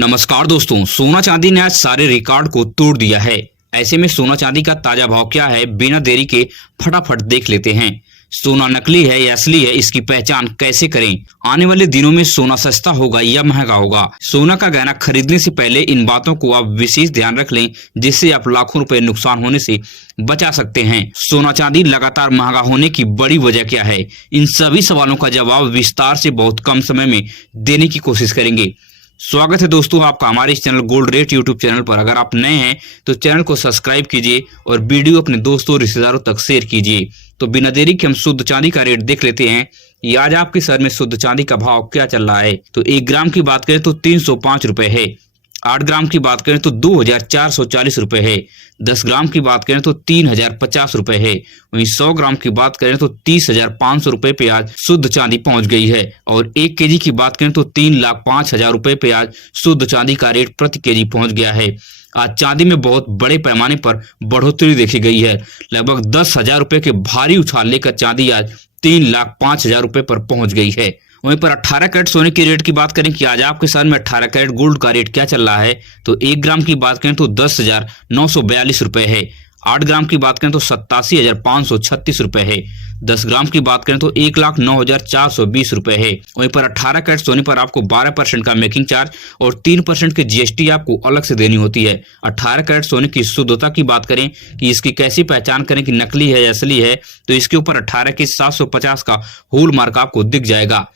नमस्कार दोस्तों, सोना चांदी ने आज सारे रिकॉर्ड को तोड़ दिया है। ऐसे में सोना चांदी का ताजा भाव क्या है, बिना देरी के फटाफट देख लेते हैं। सोना नकली है या असली है, इसकी पहचान कैसे करें? आने वाले दिनों में सोना सस्ता होगा या महंगा होगा? सोना का गहना खरीदने से पहले इन बातों को आप विशेष ध्यान रख लें, जिससे आप लाखों रुपए नुकसान होने से बचा सकते हैं। सोना चांदी लगातार महंगा होने की बड़ी वजह क्या है? इन सभी सवालों का जवाब विस्तार से बहुत कम समय में देने की कोशिश करेंगे। स्वागत है दोस्तों आपका हमारे इस channel gold rate YouTube channel पर। अगर आप नए हैं तो चैनल को सब्सक्राइब कीजिए और वीडियो अपने दोस्तों और रिश्तेदारों तक शेयर कीजिए। तो बिना देरी के हम शुद्ध चांदी का रेट देख लेते हैं। ये आज आपके शहर में शुद्ध चांदी का भाव क्या चल रहा है। तो 1 ग्राम की बात करें तो 305 रुपए है। 8 ग्राम की बात करें तो 2440 रुपए है। 10 ग्राम की बात करें तो 3050 रुपए है। वहीं 100 ग्राम की बात करें तो 30,500 रुपए पे आज शुद्ध चांदी पहुंच गई है। और 1 केजी की बात करें तो 3,05,000 रुपए पे आज शुद्ध चांदी का रेट प्रति केजी पहुंच गया है। आज चांदी में बहुत बड़े पैमाने पर बढ़ोतरी देखी गई है। लगभग 10,000 रुपए के भारी उछाल लेकर चांदी आज 3,05,000 रुपए पर पहुंच गई है। वहीं पर 18 कैरेट सोने की रेट की बात करें कि आज आपके शहर में 18 कैरेट गोल्ड का रेट क्या चल रहा है। तो 1 ग्राम की बात करें तो 10,942 रुपए है। 8 ग्राम की बात करें तो 87,536 रुपए है। 10 ग्राम की बात करें तो 1,09,420 रुपए है। वहीं पर 18 कैरेट सोने पर आपको 12% का मेकिंग चार्ज और 3% की जीएसटी आपको अलग से देनी होती है। 18 कैरेट सोने की शुद्धता की बात करें कि इसकी कैसी पहचान करें कि नकली है या असली है, तो इसके ऊपर 18 के 750 का होल मार्क आपको दिख जाएगा।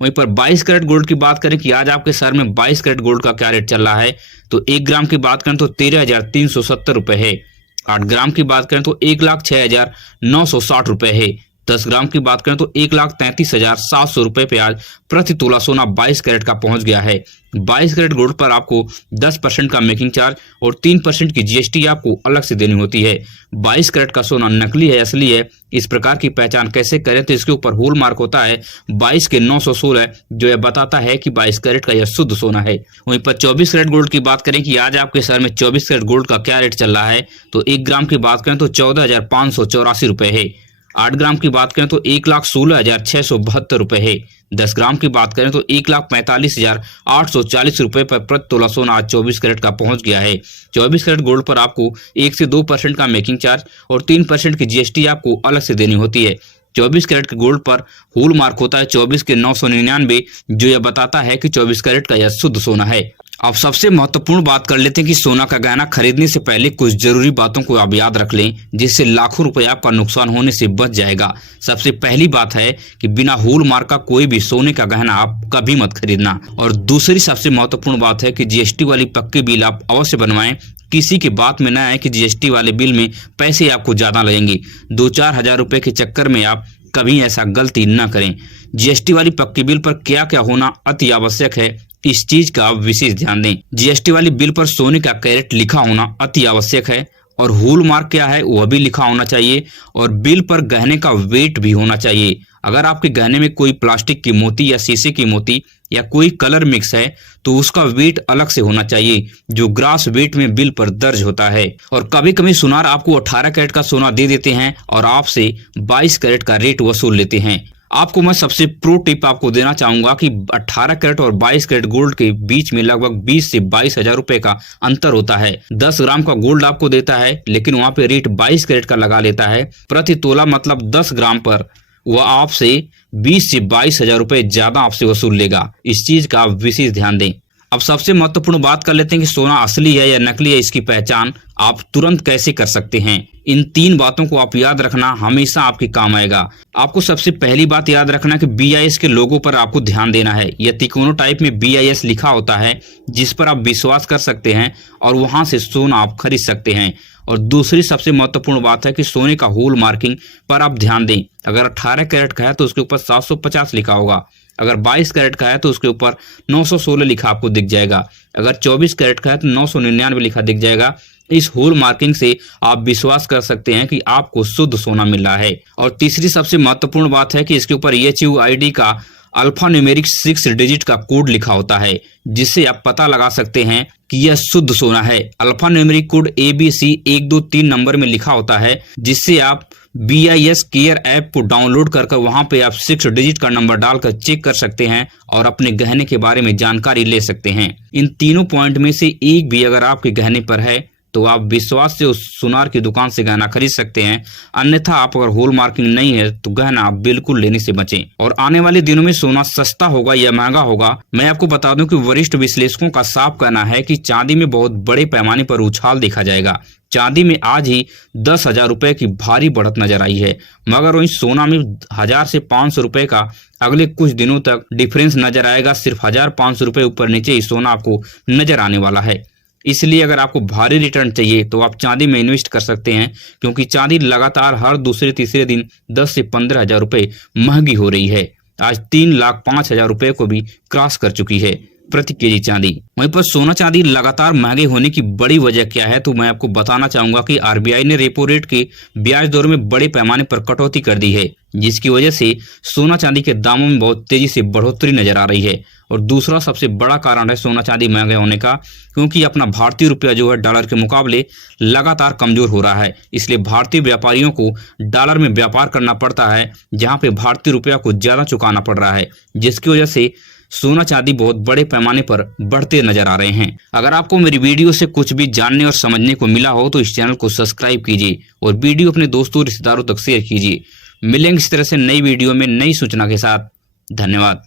वहीं पर 22 कैरेट गोल्ड की बात करें कि आज आपके शहर में 22 कैरेट गोल्ड का क्या रेट चल रहा है। तो 1 ग्राम की बात करें तो 13,370 रुपए है। 8 ग्राम की बात करें तो 1,06,960 रुपए है। 10 ग्राम की बात करें तो 1,33,700 रुपए पे आज प्रति तोला सोना 22 कैरेट का पहुंच गया है। 22 कैरेट गोल्ड पर आपको 10% का मेकिंग चार्ज और 3% की जीएसटी आपको अलग से देनी होती है। 22 कैरेट का सोना नकली है असली है, इस प्रकार की पहचान कैसे करें? तो इसके ऊपर होल मार्क होता है 22 के 916, जो यह बताता है कि 22 कैरेट का यह शुद्ध सोना है। वहीं पर 24 कैरेट गोल्ड की बात करें कि आज आपके शहर में 24 कैरेट गोल्ड का क्या रेट चल रहा है। तो 1 ग्राम की बात करें तो 14,584 रुपए है। 8 ग्राम की बात करें तो 1,16,672 रुपए है। 10 ग्राम की बात करें तो 1,45,840 रुपए पर प्रति तोला सोना आज 24 कैरेट का पहुंच गया है। 24 कैरेट गोल्ड पर आपको 1 से 2% का मेकिंग चार्ज और 3% की जीएसटी आपको अलग से देनी होती है। 24 कैरेट के गोल्ड पर होल मार्क होता है 24 के 999, जो यह बताता है कि 24 कैरेट का यह शुद्ध सोना है। अब सबसे महत्वपूर्ण बात कर लेते हैं कि सोना का गहना खरीदने से पहले कुछ जरूरी बातों को आप याद रख लें, जिससे लाखों रुपए आपका नुकसान होने से बच जाएगा। सबसे पहली बात है कि बिना होल मार्क का कोई भी सोने का गहना आप कभी मत खरीदना। और दूसरी सबसे महत्वपूर्ण बात है कि जीएसटी वाली पक्की बिल आप अवश्य बनवाएं। किसी की बात में न आए कि जीएसटी वाले बिल में पैसे आपको ज्यादा लगेंगे। 2-4 हजार रुपए के चक्कर में आप कभी ऐसा गलती न करें। जीएसटी वाली पक्की बिल पर क्या क्या होना अति आवश्यक है, इस चीज का आप विशेष ध्यान दें। जीएसटी वाली बिल पर सोने का कैरेट लिखा होना अति आवश्यक है और होल मार्क क्या है वह भी लिखा होना चाहिए। और बिल पर गहने का वेट भी होना चाहिए। अगर आपके गहने में कोई प्लास्टिक की मोती या शीशे की मोती या कोई कलर मिक्स है तो उसका वेट अलग से होना चाहिए, जो ग्रास वेट में बिल पर दर्ज होता है। और कभी कभी सुनार आपको 18 कैरेट का सोना दे देते हैं और आपसे 22 कैरेट का रेट वसूल लेते हैं। आपको मैं सबसे प्रो टिप आपको देना चाहूंगा कि 18 कैरेट और 22 कैरेट गोल्ड के बीच में लगभग 20 से 22,000 रुपए का अंतर होता है। 10 ग्राम का गोल्ड आपको देता है, लेकिन वहां पे रेट 22 कैरेट का लगा लेता है प्रति तोला। मतलब 10 ग्राम पर वह आपसे 20 से 22,000 रुपए ज्यादा आपसे वसूल लेगा। इस चीज का आप विशेष ध्यान दें। अब सबसे महत्वपूर्ण बात कर लेते हैं कि सोना असली है या नकली है, इसकी पहचान आप तुरंत कैसे कर सकते हैं। इन 3 बातों को आप याद रखना, हमेशा आपके काम आएगा। आपको सबसे पहली बात याद रखना कि BIS के लोगों पर आपको ध्यान देना है। यह तिकोनो टाइप में BIS लिखा होता है, जिस पर आप विश्वास कर सकते हैं और वहां से सोना आप खरीद सकते हैं। और दूसरी सबसे महत्वपूर्ण बात है कि सोने का होल मार्किंग पर आप ध्यान दें। अगर 18 कैरेट का है तो उसके ऊपर 750 लिखा होगा। अगर 22 कैरेट का है तो उसके ऊपर 916 लिखा आपको दिख जाएगा। अगर 24 कैरेट का है तो 999 लिखा दिख जाएगा। इस होल मार्किंग से आप विश्वास कर सकते हैं कि आपको शुद्ध सोना मिल रहा है। और तीसरी सबसे महत्वपूर्ण बात है कि इसके ऊपर EHUID का अल्फा न्यूमेरिक 6 डिजिट का कोड लिखा होता है, जिससे आप पता लगा सकते हैं कि यह शुद्ध सोना है। Alpha numeric code ABC 123 number में लिखा होता है, जिससे आप BIS केयर ऐप को डाउनलोड कर वहां पे आप 6 डिजिट का नंबर डालकर चेक कर सकते हैं और अपने गहने के बारे में जानकारी ले सकते हैं। इन तीनों पॉइंट में से एक भी अगर आपके गहने पर है तो आप विश्वास से उस सुनार की दुकान से गहना खरीद सकते हैं। अन्यथा आप अगर होल मार्किंग नहीं है तो गहना आप बिल्कुल लेने से बचें। और आने वाले दिनों में सोना सस्ता होगा या महंगा होगा, मैं आपको बता दूं कि वरिष्ठ विश्लेषकों का साफ कहना है कि चांदी में बहुत बड़े पैमाने पर उछाल देखा जाएगा। चांदी में आज ही 10,000 रुपए की भारी बढ़त नजर आई है, मगर वहीं सोना में 1,000 से 500 रुपए का अगले कुछ दिनों तक डिफरेंस नजर आएगा। सिर्फ 1,000-500 रुपए ऊपर नीचे ही सोना आपको नजर आने वाला है। इसलिए अगर आपको भारी रिटर्न चाहिए तो आप चांदी में इन्वेस्ट कर सकते हैं, क्योंकि चांदी लगातार हर दूसरे तीसरे दिन 10 से 15,000 रुपए महंगी हो रही है। आज 3,05,000 रुपए को भी क्रॉस कर चुकी है प्रति केजी चांदी। वहीं पर सोना चांदी लगातार महंगे होने की बड़ी वजह क्या है, तो मैं आपको बताना चाहूंगा कि RBI ने रेपो रेट के ब्याज दर में बड़े पैमाने पर कटौती कर दी है, जिसकी वजह से सोना चांदी के दामों में बहुत तेजी से बढ़ोतरी नजर आ रही है। और दूसरा सबसे बड़ा कारण है सोना चांदी महंगे होने का, क्योंकि अपना भारतीय रुपया जो है डॉलर के मुकाबले लगातार कमजोर हो रहा है। इसलिए भारतीय व्यापारियों को डॉलर में व्यापार करना पड़ता है, जहां पे भारतीय रुपया को ज्यादा चुकाना पड़ रहा है, जिसकी वजह से सोना चांदी बहुत बड़े पैमाने पर बढ़ते नजर आ रहे हैं। अगर आपको मेरी वीडियो से कुछ भी जानने और समझने को मिला हो तो इस चैनल को सब्सक्राइब कीजिए और वीडियो अपने दोस्तों रिश्तेदारों तक शेयर कीजिए। मिलेंगे इस तरह से नई वीडियो में नई सूचना के साथ। धन्यवाद।